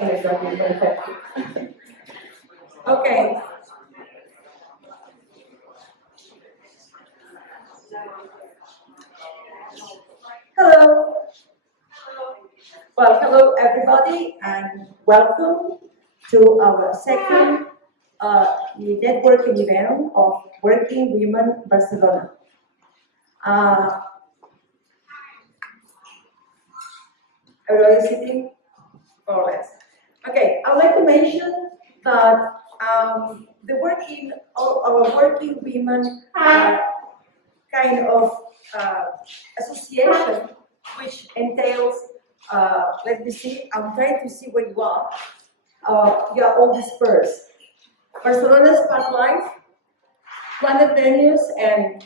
Exactly, perfect. Okay. Hello. Well, hello everybody, and welcome to our second networking event of Working Women Barcelona. Uh, everybody sitting? More or less. Okay, I'd like to mention that our Working Women kind of uh, association, which entails, let me see, I'm trying to see where you are. You are all dispersed. Barcelona Spotlight, Planet Venues, and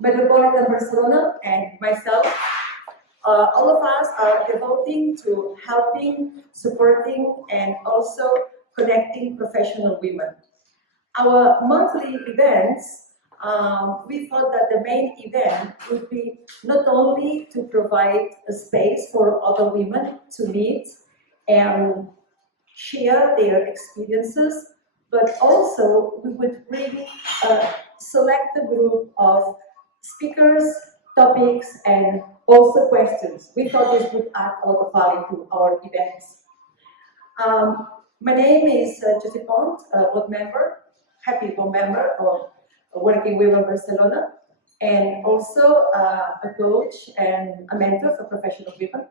Metropolitan Barcelona, and myself. All of us are devoting to helping, supporting, and also connecting professional women. Our monthly events, we thought that the main event would be not only to provide a space for other women to meet and share their experiences, but also we would bring select a group of speakers, topics, and also questions. We thought this would add a lot of value to our events. My name is Josie Pont, board member, happy board member of Working Women Barcelona, and also a coach and a mentor for professional women.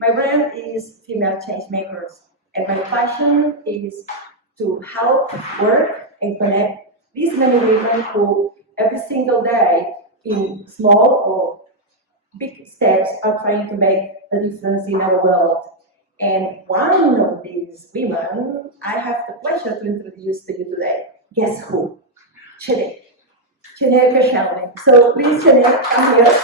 My brand is Female Changemakers, and my passion is to help work and connect these many women who every single day in small or big steps are trying to make a difference in our world. And one of these women, I have the pleasure to introduce to you today. Guess who? Chené Koscielny. So please, Chené, come here.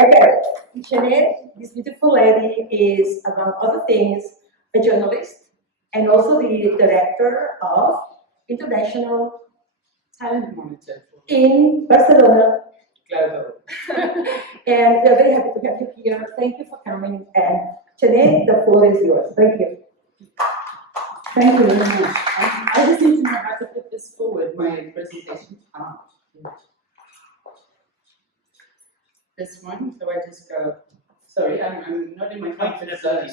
Okay, Chené, this beautiful lady is, among other things, a journalist and also the director of International Talent Monitor in Barcelona. Global. And we're very happy to have you here. Thank you for coming. And Chené, the floor is yours. Thank you. Thank you very much. I just need to know how to put this forward, my presentation. This one, so I just go, sorry, I'm not in my comfort zone.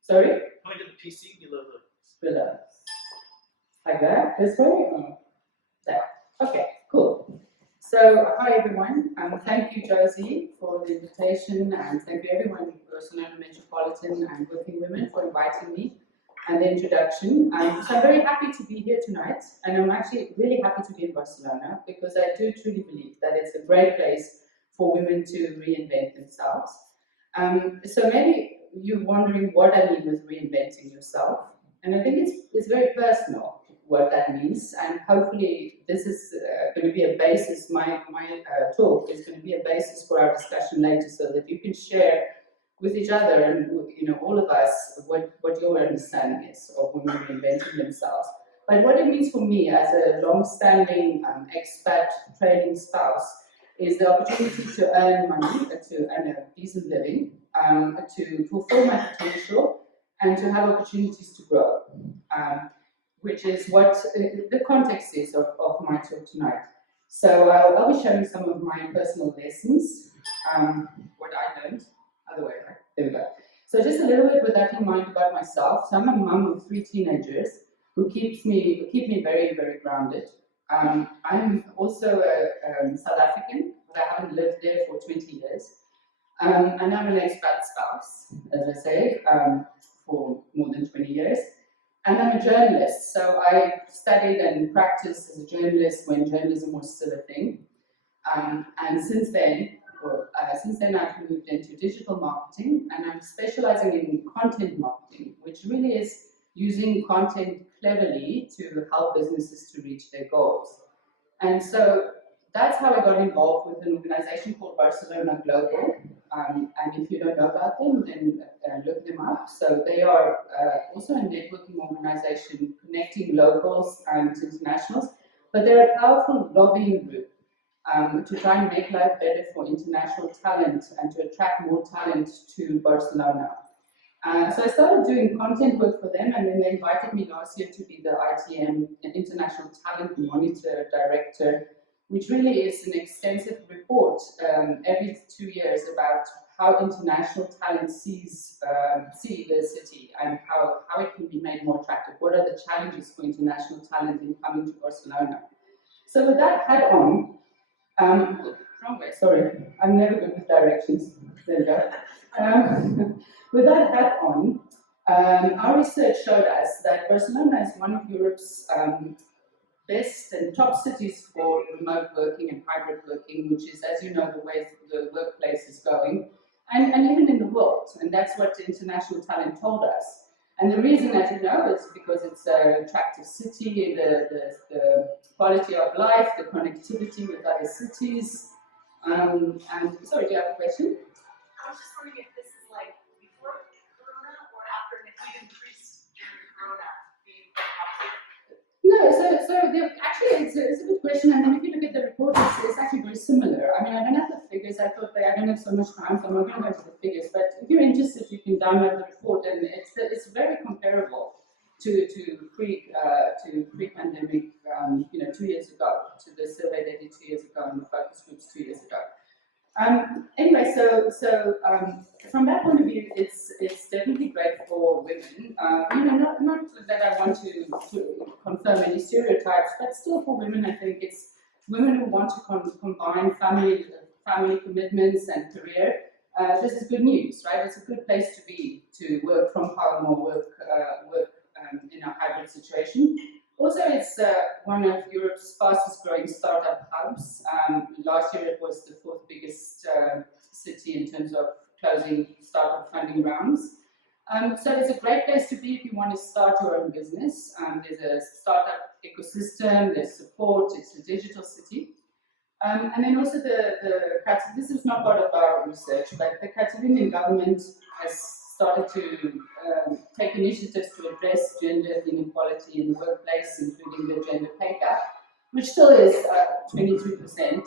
Sorry? Point to the PC below the Below. Like that? This way? Or that? Okay, cool. So, hi everyone. Thank you, Josie, for the invitation, and thank you everyone in Barcelona Metropolitan and Working Women for inviting me and the introduction. So I'm very happy to be here tonight, and I'm actually really happy to be in Barcelona because I do truly believe that it's a great place for women to reinvent themselves. So maybe you're wondering what I mean with reinventing yourself, and I think it's very personal what that means, and hopefully this is going to be a basis, my talk is going to be a basis for our discussion later so that you can share with each other and all of us what your understanding is of women reinventing themselves. But what it means for me as a long-standing expat training spouse is the opportunity to earn money, to earn a decent living, to fulfill my potential, and to have opportunities to grow, which is what the context is of my talk tonight. So I'll be sharing some of my personal lessons, what I learned, other way, right? There we go. So just a little bit with that in mind about myself. So I'm a mum of 3 teenagers who keep me very, very grounded. I'm also a South African, but I haven't lived there for 20 years. And I'm an expat spouse, as I say, for more than 20 years. And I'm a journalist, so I studied and practiced as a journalist when journalism was still a thing. And since then I've moved into digital marketing, and I'm specializing in content marketing, which really is using content cleverly to help businesses to reach their goals. And so that's how I got involved with an organization called Barcelona Global. And if you don't know about them, then look them up. So they are also a networking organization connecting locals and internationals, but they're a powerful lobbying group. to try and make life better for international talent and to attract more talent to Barcelona. So I started doing content work for them, and then they invited me last year to be the ITM, International Talent Monitor Director, which really is an extensive report every 2 years about how international talent see the city and how it can be made more attractive. What are the challenges for international talent in coming to Barcelona? So with that hat on, wrong way, sorry, I'm never good with directions. There we go. With that hat on, our research showed us that Barcelona is one of Europe's best and top cities for remote working and hybrid working, which is, as you know, the way the workplace is going, and even in the world. And that's what the international talent told us. And the reason, as you know, is because it's an attractive city, the quality of life, the connectivity with other cities. And sorry, do you have a question? I was just wondering if this is like before Corona or after, and if we increased during Corona being No, actually it's a good question, and then if you look at the report, it's actually very similar. I mean, I don't have the figures. I thought I don't have so much time, so I'm not going to go into the figures. But if you're interested, you can download the report, and it's very comparable to pre-pandemic. 2 years ago, to the survey they did 2 years ago, and the focus groups 2 years ago. Anyway, so from that point of view, it's definitely great for women. Not that I want to confirm any stereotypes, but still for women, I think it's women who want to combine family commitments and career. This is good news, right? It's a good place to be, to work from home or work in a hybrid situation. Also, it's one of Europe's fastest growing startup hubs. Last year it was the 4th biggest city in terms of closing startup funding rounds. So it's a great place to be if you want to start your own business. There's a startup ecosystem, there's support, it's a digital city. And then also this is not part of our research, but the Catalonian government has started to take initiatives to address gender inequality in the workplace, including the gender pay gap, which still is 23%,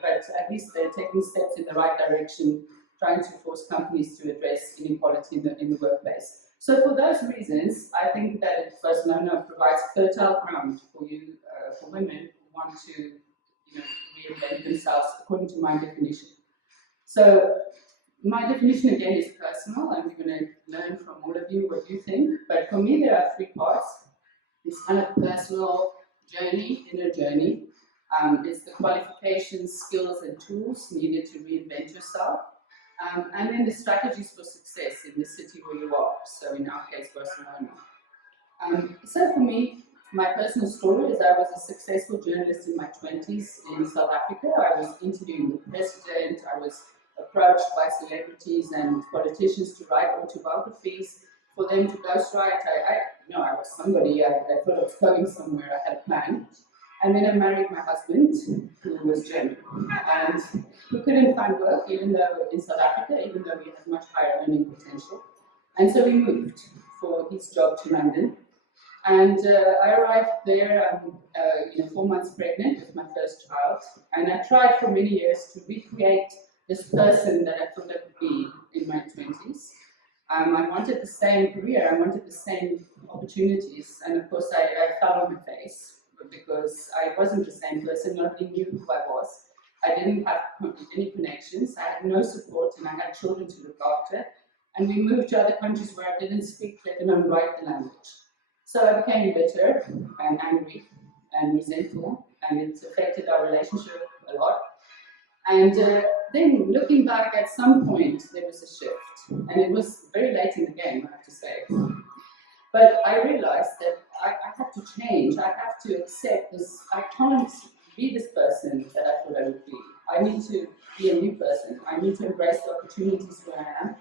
but at least they're taking steps in the right direction, trying to force companies to address inequality in the workplace. So for those reasons, I think that Barcelona provides fertile ground for for women who want to reinvent themselves, according to my definition. So my definition again is personal, and we're going to learn from all of you what you think. But for me, there are 3 parts. This kind of personal journey, inner journey. It's the qualifications, skills, and tools needed to reinvent yourself. And then the strategies for success in the city where you are. So in our case, Barcelona. So for me, my personal story is I was a successful journalist in my 20s in South Africa. I was interviewing the president. I was approached by celebrities and politicians to write autobiographies for them to ghostwrite. I was somebody. I thought I was going somewhere. I had a plan. And then I married my husband, who was German, and who couldn't find work, even though in South Africa, even though we had much higher earning potential. And so we moved for his job to London. And I arrived there 4 months pregnant with my first child. And I tried for many years to recreate this person that I thought I could be in my 20s. I wanted the same career, I wanted the same opportunities, and of course I fell on my face because I wasn't the same person, nobody knew who I was. I didn't have any connections, I had no support, and I had children to look after. And we moved to other countries where I didn't speak, let alone write the language. So I became bitter and angry and resentful, and it affected our relationship a lot. And then looking back, at some point there was a shift, and it was very late in the game, I have to say. But I realized that I have to change. I have to accept this. I can't be this person that I thought I would be. I need to be a new person. I need to embrace the opportunities where I am,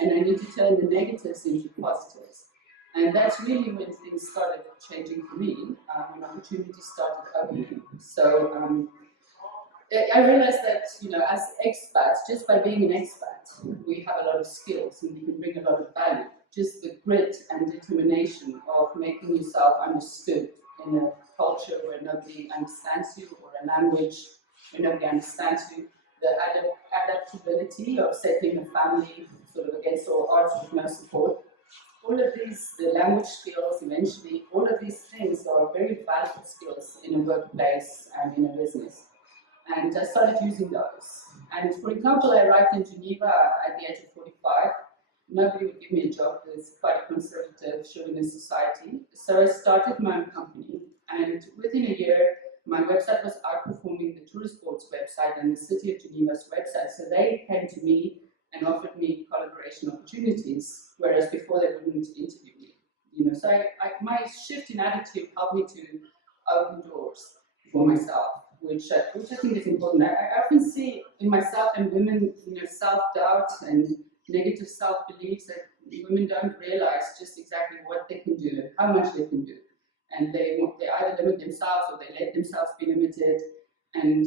and I need to turn the negatives into positives. And that's really when things started changing for me, when opportunities started opening. So I realized that, as expats, just by being an expat, we have a lot of skills and we can bring a lot of value. Just the grit and determination of making yourself understood in a culture where nobody understands you, or a language you know, they understand to the adaptability of settling a family sort of against all odds with no support. All of these, the language skills, eventually, all of these things are very valuable skills in a workplace and in a business. And I started using those. And for example, I arrived in Geneva at the age of 45. Nobody would give me a job. It's quite a conservative, chauvinist society. So I started my own company. And within a year, my website was outperforming the tourist board's website and the city of Geneva's website. So they came to me and offered me collaboration opportunities, whereas before they wouldn't interview me. You know, so my shift in attitude helped me to open doors for myself, which I think is important. I often see in myself and women, you know, self-doubt and negative self-beliefs that women don't realize just exactly what they can do and how much they can do. And they either limit themselves or they let themselves be limited. And,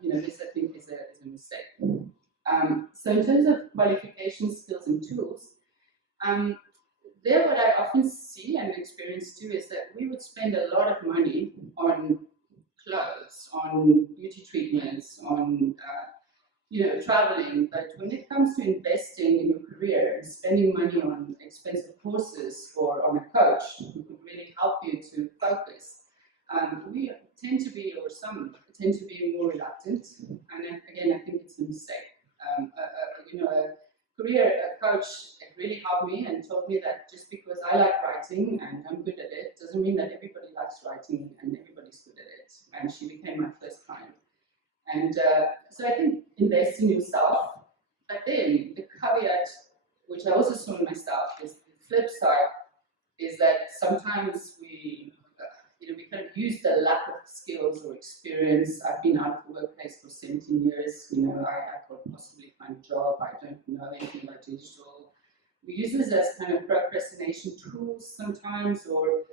you know, this I think is a mistake. So in terms of qualifications, skills, and tools, there what I often see and experience too is that we would spend a lot of money on clothes, on beauty treatments, on you know, traveling, but when it comes to investing in your career and spending money on expensive courses or on a coach who could really help you to focus, we tend to be, or some tend to be more reluctant. And then, again, I think it's a mistake. You know, a coach really helped me and told me that just because I like writing and I'm good at it, doesn't mean that everybody likes writing and everybody's good at it. And she became my first client. And so I think invest in yourself, but then the caveat, which I also saw in myself, is the flip side, is that sometimes we, you know, we kind of use the lack of skills or experience. I've been out of the workplace for 17 years, you know, I could possibly find a job, I don't know anything about digital. We use this as kind of procrastination tools sometimes, or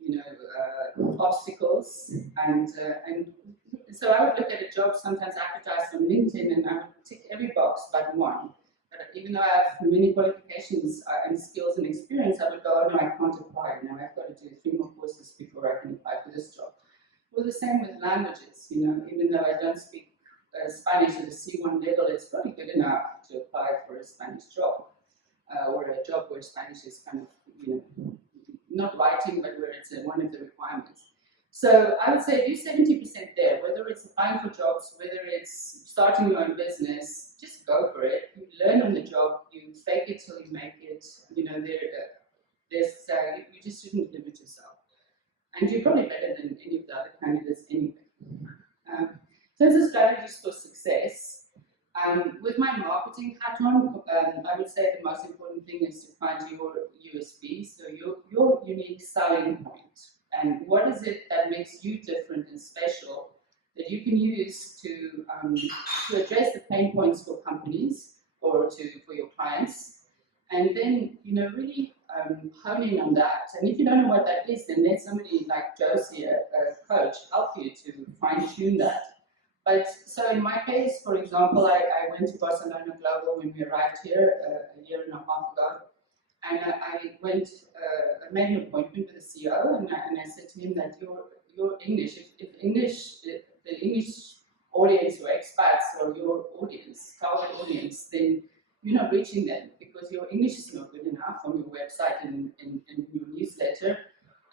you know, obstacles, and so I would look at a job sometimes advertised on LinkedIn and I would tick every box but one. But even though I have many qualifications and skills and experience, I would go, oh no, I can't apply. Now I've got to do 3 more courses before I can apply for this job. Well, the same with languages, you know, even though I don't speak Spanish at a C1 level, it's probably good enough to apply for a Spanish job or a job where Spanish is kind of, you know, not writing, but where it's one of the requirements. So I would say do 70% there, whether it's applying for jobs, whether it's starting your own business, just go for it. You learn on the job, you fake it till you make it. You know, you just shouldn't limit yourself. And you're probably better than any of the other candidates anyway. In terms of strategies for success, with my marketing hat on, I would say the most important thing is to find your USP, so your unique selling point. And what is it that makes you different and special that you can use to address the pain points for companies or for your clients? And then, you know, really hone in on that. And if you don't know what that is, then let somebody like Josie, a coach, help you to fine-tune that. But so in my case, for example, I went to Barcelona Global when we arrived here a year and a half ago. And I made an appointment with the CEO, and I said to him that your English, if the English audience or expats or your audience, target audience, then you're not reaching them because your English is not good enough on your website and your newsletter,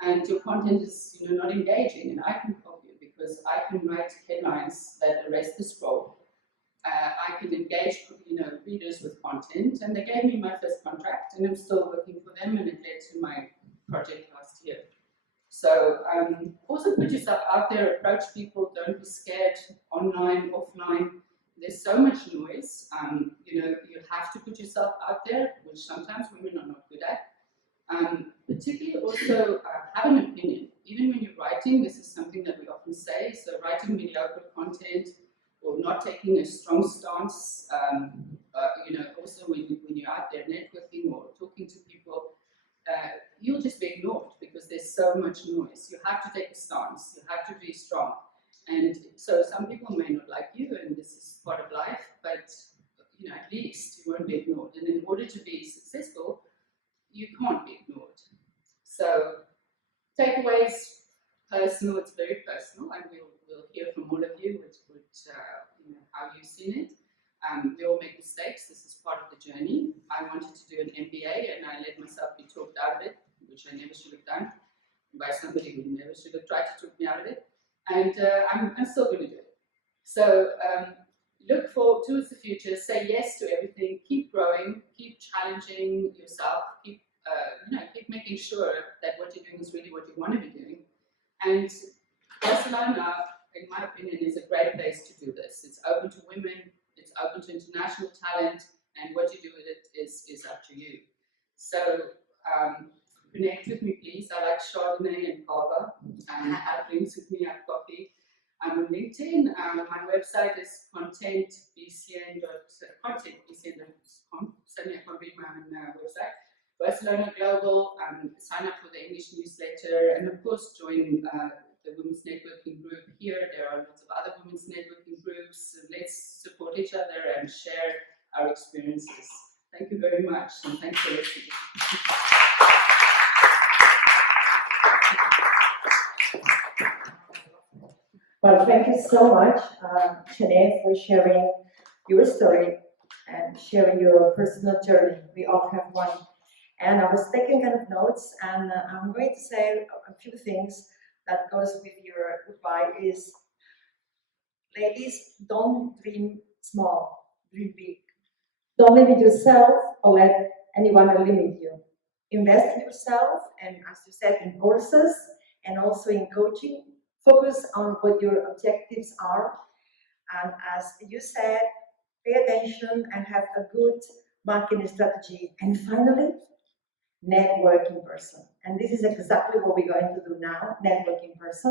and your content is, you know, not engaging. And I can help you because I can write headlines that arrest the scroll. I could engage, you know, readers with content, and they gave me my first contract, and I'm still working for them, and it led to my project last year. So also put yourself out there, approach people, don't be scared, online, offline. There's so much noise. You know, you have to put yourself out there, which sometimes women are not good at. Particularly also have an opinion. Even when you're writing, this is something that we often say, so writing mediocre content, or not taking a strong stance, you know, also when you're out there networking or talking to people, you'll just be ignored because there's so much noise. You have to take a stance, you have to be strong. And so some people may not like you, and this is part of life, but you know, at least you won't be ignored. And in order to be successful, you can't be ignored. So takeaways, personal, it's very personal, and we'll we'll hear from all of you how you've seen it. We all make mistakes. This is part of the journey. I wanted to do an MBA and I let myself be talked out of it, which I never should have done, by somebody who never should have tried to talk me out of it. And I'm still going to do it. So look forward towards the future. Say yes to everything. Keep growing. Keep challenging yourself. Keep making sure that what you're doing is really what you want to be doing. And Barcelona, in my opinion, is a great place to do this. It's open to women. It's open to international talent. And what you do with it is up to you. So connect with me, please. I like Chardonnay and Kava. Have drinks with me, have coffee. I'm on LinkedIn. My website is contentbcn.com. Suddenly I can't read my own website. Barcelona Global. Sign up for the English newsletter, and of course join the Women's Networking Group here. There are lots of other women's networking groups. Let's support each other and share our experiences. Thank you very much, and thanks for listening. Well, thank you so much, Chené, for sharing your story and sharing your personal journey. We all have one. And I was taking kind of notes, and I'm going to say a few things that goes with your goodbye is, ladies, don't dream small, dream big. Don't limit yourself or let anyone limit you. Invest in yourself, and as you said, in courses and also in coaching. Focus on what your objectives are. And as you said, pay attention and have a good marketing strategy. And finally, network in person. And this is exactly what we're going to do now, network in person.